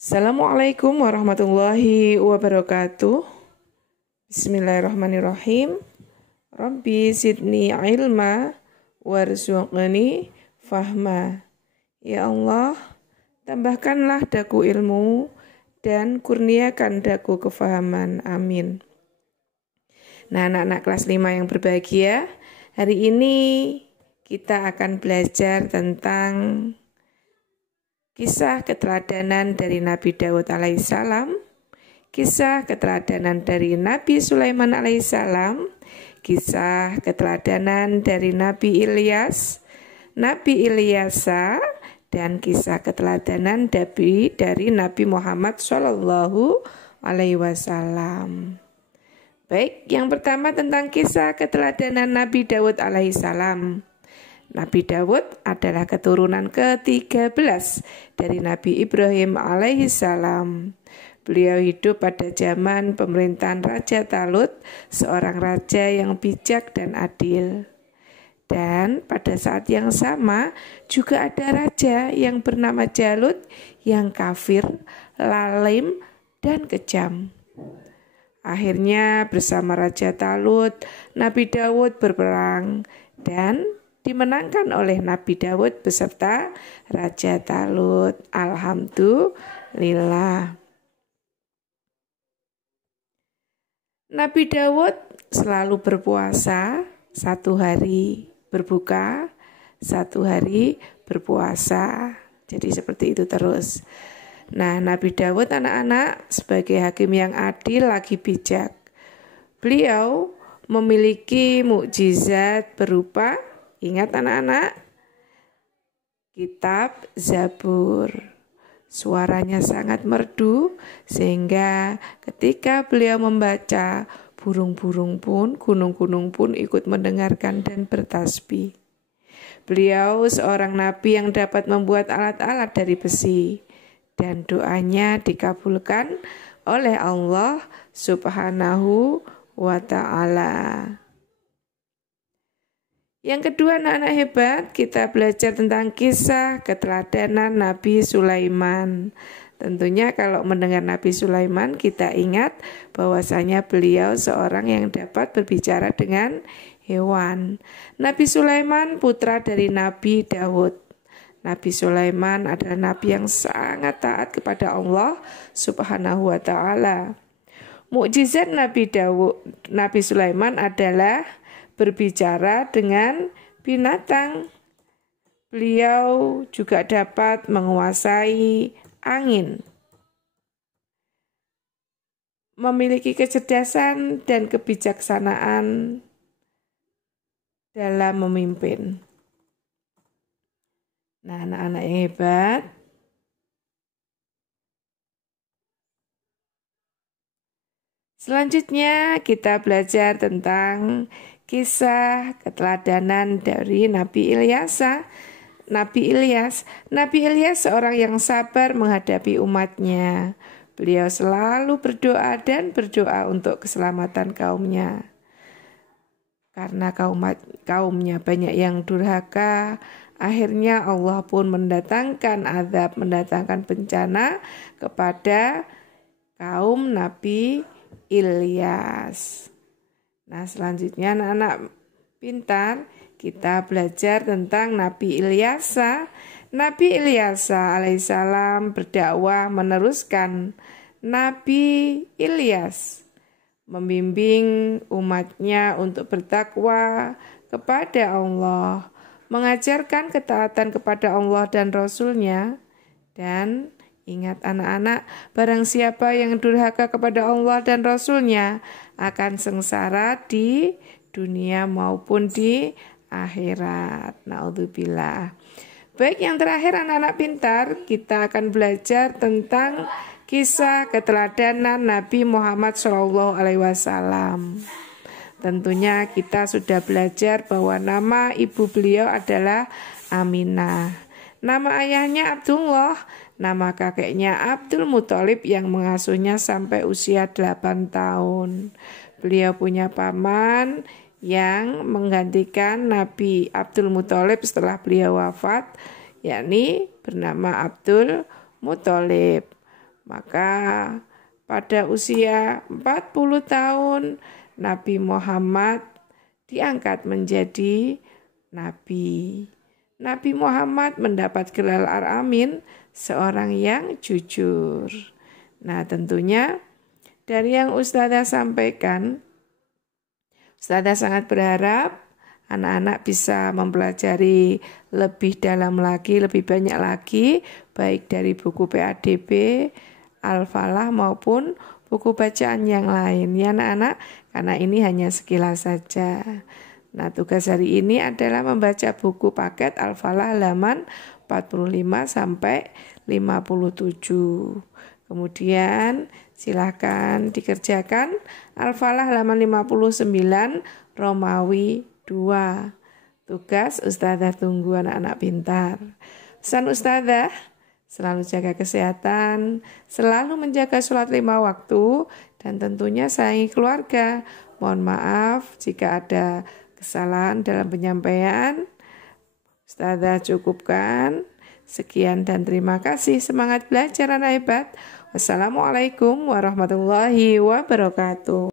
Assalamualaikum warahmatullahi wabarakatuh. Bismillahirrahmanirrahim. Rabbi zidni ilma warzuqni fahma. Ya Allah, tambahkanlah daku ilmu dan kurniakan daku kefahaman. Amin. Nah, anak-anak kelas 5 yang berbahagia, hari ini kita akan belajar tentang kisah keteladanan dari Nabi Daud alaihissalam, kisah keteladanan dari Nabi Sulaiman alaihissalam, kisah keteladanan dari Nabi Ilyas, Nabi Ilyasa, dan kisah keteladanan dari Nabi Muhammad Shallallahu Alaihi Wasallam. Baik, yang pertama tentang kisah keteladanan Nabi Daud alaihissalam. Nabi Daud adalah keturunan ke-13 dari Nabi Ibrahim alaihissalam. Beliau hidup pada zaman pemerintahan Raja Talut, seorang raja yang bijak dan adil. Dan pada saat yang sama juga ada raja yang bernama Jalut yang kafir, lalim, dan kejam. Akhirnya bersama Raja Talut, Nabi Daud berperang dan dimenangkan oleh Nabi Daud beserta Raja Talut. Alhamdulillah. Nabi Daud selalu berpuasa, 1 hari berbuka, 1 hari berpuasa. Jadi seperti itu terus. Nah, Nabi Daud anak-anak sebagai hakim yang adil lagi bijak. Beliau memiliki mukjizat berupa, ingat anak-anak, kitab Zabur. Suaranya sangat merdu sehingga ketika beliau membaca, burung-burung pun, gunung-gunung pun ikut mendengarkan dan bertasbih. Beliau seorang nabi yang dapat membuat alat-alat dari besi dan doanya dikabulkan oleh Allah Subhanahu wa ta'ala. Yang kedua, anak-anak hebat, kita belajar tentang kisah keteladanan Nabi Sulaiman. Tentunya kalau mendengar Nabi Sulaiman, kita ingat bahwasanya beliau seorang yang dapat berbicara dengan hewan. Nabi Sulaiman putra dari Nabi Daud. Nabi Sulaiman adalah nabi yang sangat taat kepada Allah Subhanahu wa ta'ala. Mukjizat Nabi Sulaiman adalah berbicara dengan binatang. Beliau juga dapat menguasai angin, memiliki kecerdasan dan kebijaksanaan dalam memimpin. Nah, anak-anak yang hebat, selanjutnya kita belajar tentang kisah keteladanan dari Nabi Ilyas. Nabi Ilyas seorang yang sabar menghadapi umatnya. Beliau selalu berdoa dan berdoa untuk keselamatan kaumnya. Karena kaumnya banyak yang durhaka, akhirnya Allah pun mendatangkan azab, mendatangkan bencana kepada kaum Nabi Ilyas. Nah, selanjutnya anak-anak pintar, kita belajar tentang Nabi Ilyas. Nabi Ilyas alaihissalam berdakwah meneruskan Nabi Ilyas, membimbing umatnya untuk bertakwa kepada Allah, mengajarkan ketaatan kepada Allah dan Rasul-Nya. Dan ingat anak-anak, barang siapa yang durhaka kepada Allah dan Rasul-Nya akan sengsara di dunia maupun di akhirat. Naudzubillah. Baik, yang terakhir anak-anak pintar, kita akan belajar tentang kisah keteladanan Nabi Muhammad SAW. Tentunya kita sudah belajar bahwa nama ibu beliau adalah Aminah. Nama ayahnya Abdullah, nama kakeknya Abdul Muthalib yang mengasuhnya sampai usia 8 tahun. Beliau punya paman yang menggantikan Nabi Abdul Muthalib setelah beliau wafat, yakni bernama Abdul Muthalib. Maka pada usia 40 tahun Nabi Muhammad diangkat menjadi nabi. Nabi Muhammad mendapat gelar Al-Amin, seorang yang jujur. Nah, tentunya dari yang Ustazah sampaikan, Ustazah sangat berharap anak-anak bisa mempelajari lebih dalam lagi, lebih banyak lagi, baik dari buku PADB, Al-Falah maupun buku bacaan yang lain. Ya anak-anak, karena ini hanya sekilas saja. Nah, tugas hari ini adalah membaca buku paket Al-Falah halaman 45 sampai 57. Kemudian silakan dikerjakan Al-Falah halaman 59 Romawi 2. Tugas Ustazah tunggu anak-anak pintar. Pesan Ustazah, selalu jaga kesehatan, selalu menjaga sholat 5 waktu, dan tentunya sayangi keluarga. Mohon maaf jika ada kesalahan dalam penyampaian. Ustazah cukupkan. Sekian dan terima kasih. Semangat belajar anak hebat. Wassalamualaikum warahmatullahi wabarakatuh.